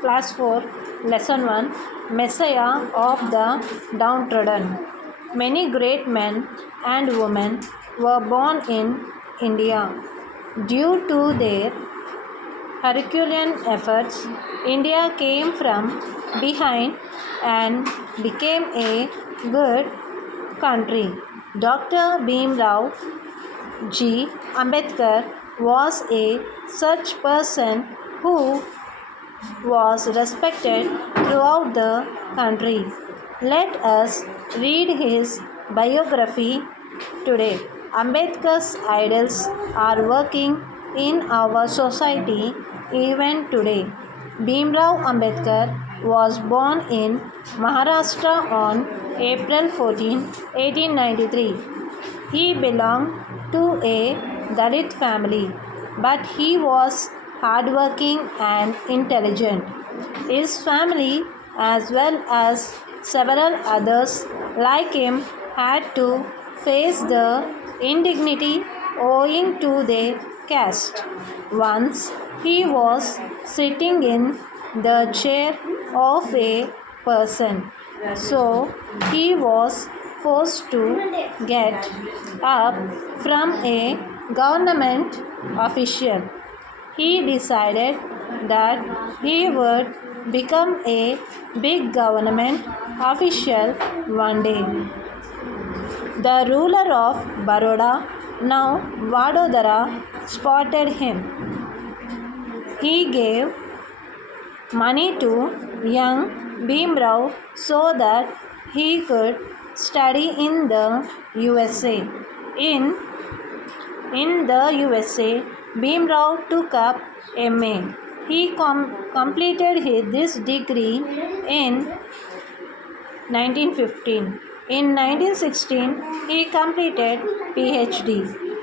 Class 4, Lesson 1, Messiah of the Downtrodden. Many great men and women were born in India. Due to their Herculean efforts, India came from behind and became a good country. Dr. Bhimrao G. Ambedkar was a such person who was respected throughout the country. Let us read his biography today. Ambedkar's idols are working in our society even today. Bhimrao Ambedkar was born in Maharashtra on April 14, 1893. He belonged to a Dalit family, but he was hardworking and intelligent. His family, as well as several others like him, had to face the indignity owing to their caste. Once he was sitting in the chair of a person, so he was forced to get up from a government official. He decided that he would become a big government official one day. The ruler of Baroda, now Vadodara, spotted him. He gave money to young Bhimrao so that he could study in the USA. In the USA, Bhimrao took up MA. He completed this degree in 1915. In 1916, he completed PhD.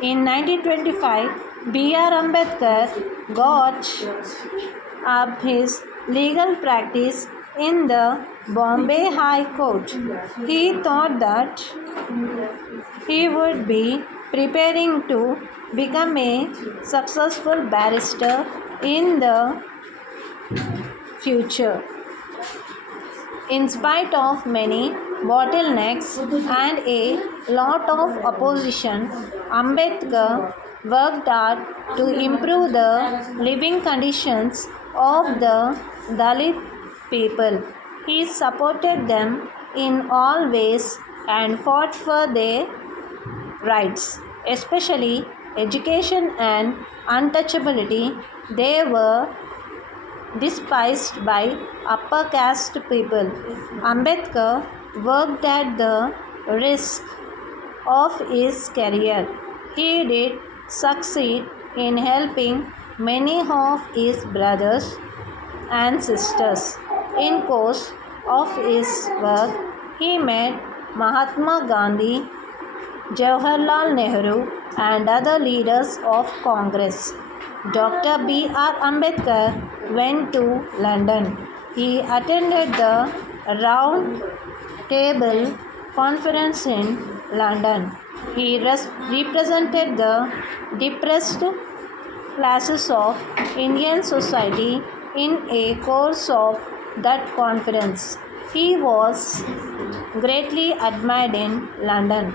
In 1925, B.R. Ambedkar got up his legal practice in the Bombay High Court. He thought that he would be preparing to become a successful barrister in the future. In spite of many bottlenecks and a lot of opposition, Ambedkar worked hard to improve the living conditions of the Dalit people. He supported them in all ways and fought for their rights, especially education and untouchability. They were despised by upper caste people. Ambedkar worked at the risk of his career. He did succeed in helping many of his brothers and sisters. In course of his work, he met Mahatma Gandhi, Jawaharlal Nehru, and other leaders of Congress. Dr. B.R. Ambedkar went to London. He attended the Round Table Conference in London. He represented the depressed classes of Indian society in a course of that conference. He was greatly admired in London.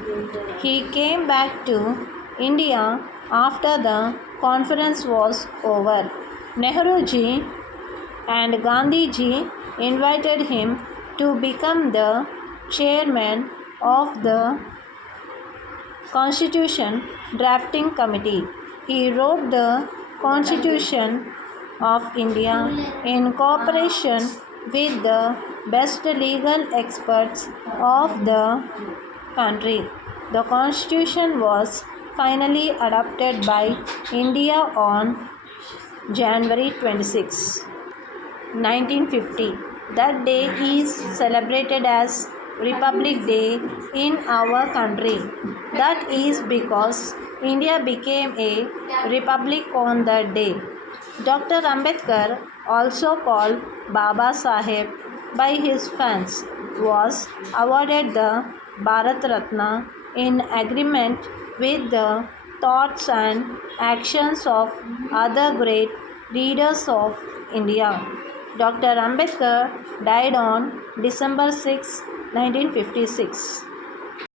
He came back to India after the conference was over. Nehruji and Gandhiji invited him to become the chairman of the Constitution Drafting Committee. He wrote the Constitution of India in cooperation with the best legal experts of the country. The Constitution was finally adopted by India on January 26, 1950. That day is celebrated as Republic Day in our country. That is because India became a republic on that day. Dr. Ambedkar, also called Baba Saheb by his fans, was awarded the Bharat Ratna in agreement with the thoughts and actions of other great leaders of India. Dr. Ambedkar died on December 6, 1956.